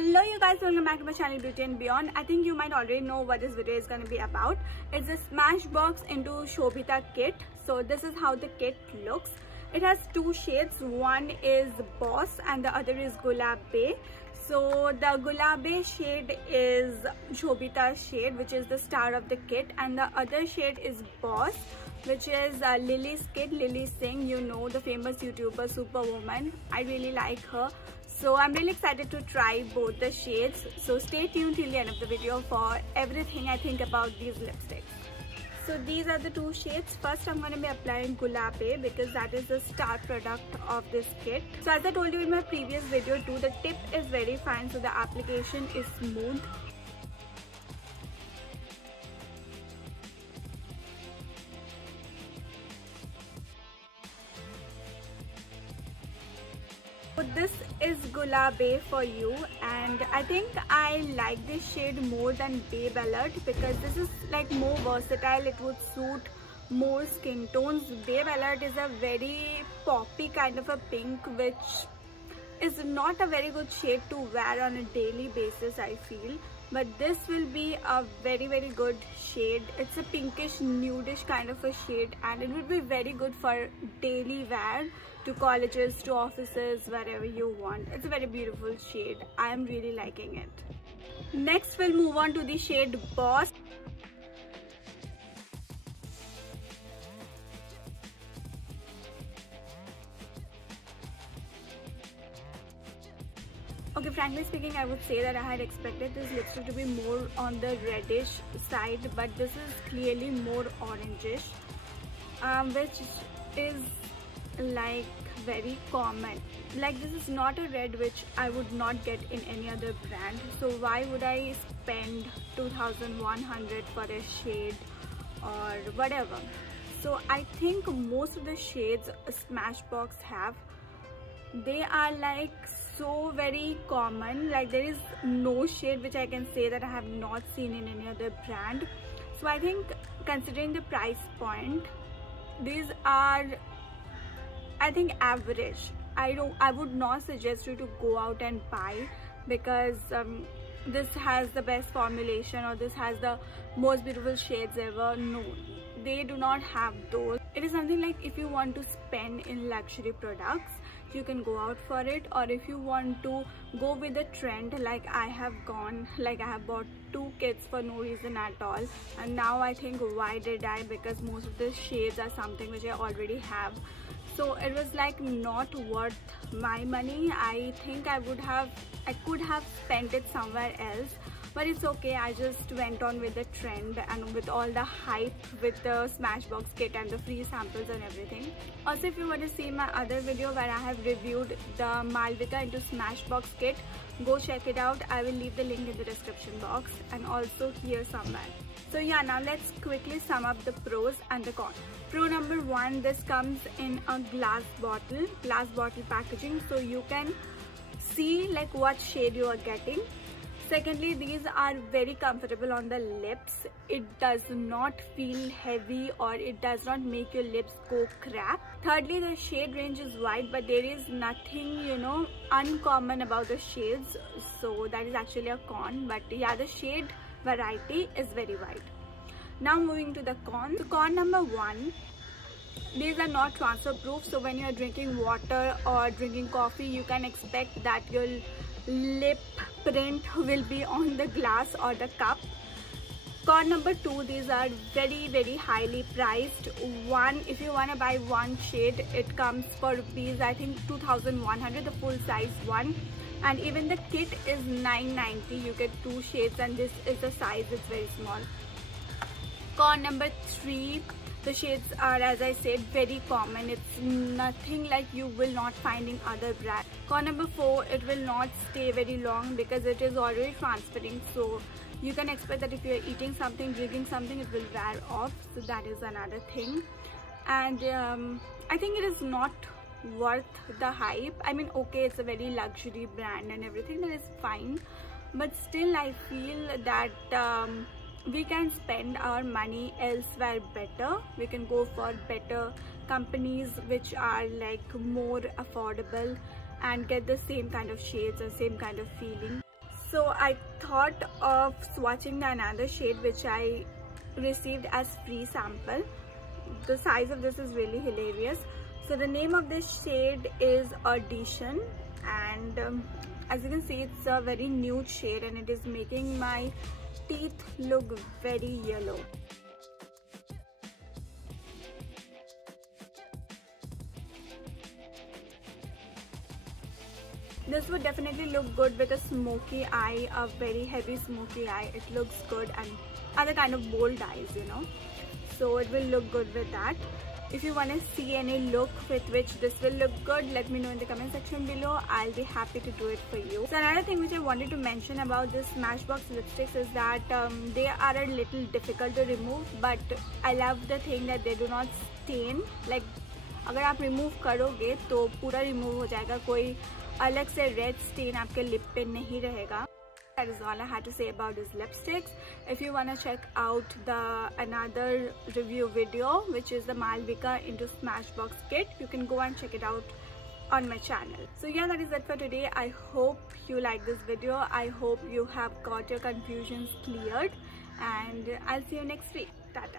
Hello you guys, welcome back to my channel Beauty and Beyond. I think you might already know what this video is going to be about. It's a Smashbox into Shobhita kit. So this is how the kit looks. It has two shades. One is Boss and the other is Gulabe. So the Gulabe shade is Shobhita's shade, which is the star of the kit, and the other shade is Boss, which is Lily's kid, Lily Singh, you know, the famous YouTuber Superwoman. I really like her. So I'm really excited to try both the shades. So stay tuned till the end of the video for everything I think about these lipsticks. So these are the two shades. First I'm going to be applying Gulabe because that is the star product of this kit. So as I told you in my previous video too, the tip is very fine, so the application is smooth. So this is Gulabe for you, and I think I like this shade more than Babe Alert because this is like more versatile. It would suit more skin tones. Babe Alert is a very poppy kind of a pink, which is not a very good shade to wear on a daily basis, I feel. But this will be a very good shade. It's a pinkish nudish kind of a shade, and it will be very good for daily wear to colleges, to offices, wherever you want. It's a very beautiful shade. I am really liking it. Next we'll move on to the shade Boss. Okay, frankly speaking, I would say that I had expected this lipstick to be more on the reddish side, but this is clearly more orangish, which is like very common. Like, this is not a red which I would not get in any other brand. So why would I spend 2,100 for a shade or whatever? So I think most of the shades Smashbox have, they are like so very common. Like, there is no shade which I can say that I have not seen in any other brand. So I think, considering the price point, these are, I think, average. I would not suggest you to go out and buy because this has the best formulation or this has the most beautiful shades ever. No, they do not have those. It is something like, if you want to spend in luxury products, you can go out for it, or if you want to go with the trend, like I have gone, like I have bought two kits for no reason at all, and now I think, why did I? Because most of the shades are something which I already have, so it was like not worth my money. I think I could have spent it somewhere else, but it's okay. I just went on with the trend and with all the hype with the Smashbox kit and the free samples and everything. Also, if you want to see my other video where I have reviewed the Malvika into Smashbox kit, go check it out. I will leave the link in the description box and also here somewhere. So yeah, now let's quickly sum up the pros and the cons. Pro number one, this comes in a glass bottle packaging, so you can see like what shade you are getting. Secondly, these are very comfortable on the lips. It does not feel heavy or it does not make your lips go crack. Thirdly, the shade range is wide, but there is nothing, you know, uncommon about the shades, so that is actually a con. But yeah, the shade variety is very wide. Now moving to the cons. So con number one, these are not transfer proof, so when you are drinking water or drinking coffee, you can expect that your lip print will be on the glass or the cup. Con number two, these are very highly priced. One, if you want to buy one shade, it comes for rupees, I think 2,100, the full size one, and even the kit is 990. You get two shades and this is the size, it's very small. Con number three, the shades are, as I said, very common. It's nothing like you will not find in other brands. Con number four, it will not stay very long because it is already transferring, so you can expect that if you are eating something, drinking something, it will wear off. So that is another thing. And I think it is not worth the hype. I mean, okay, it's a very luxury brand and everything, that is fine, but still I feel that we can spend our money elsewhere better. We can go for better companies which are like more affordable and get the same kind of shades and same kind of feeling. So I thought of swatching another shade which I received as free sample. The size of this is really hilarious. So the name of this shade is Audition, and as you can see, it's a very nude shade and it is making my teeth look very yellow. This would definitely look good with a smoky eye, a very heavy smoky eye. It looks good, and other kind of bold eyes, you know. So it will look good with that. If you want to see any look with which this will look good, let me know in the comment section below. I'll be happy to do it for you. So another thing which I wanted to mention about this Smashbox lipsticks is that they are a little difficult to remove, but I love the thing that they do not stain. Like अगर आप remove करोगे तो पूरा remove हो जाएगा, कोई अलग से red stain आपके lip पे नहीं रहेगा. That is all I had to say about these lipsticks. If you want to check out another review video, which is the Malvika into Smashbox kit, you can go and check it out on my channel. So yeah, that is it for today. I hope you like this video. I hope you have got your confusions cleared, and I'll see you next week. Tata.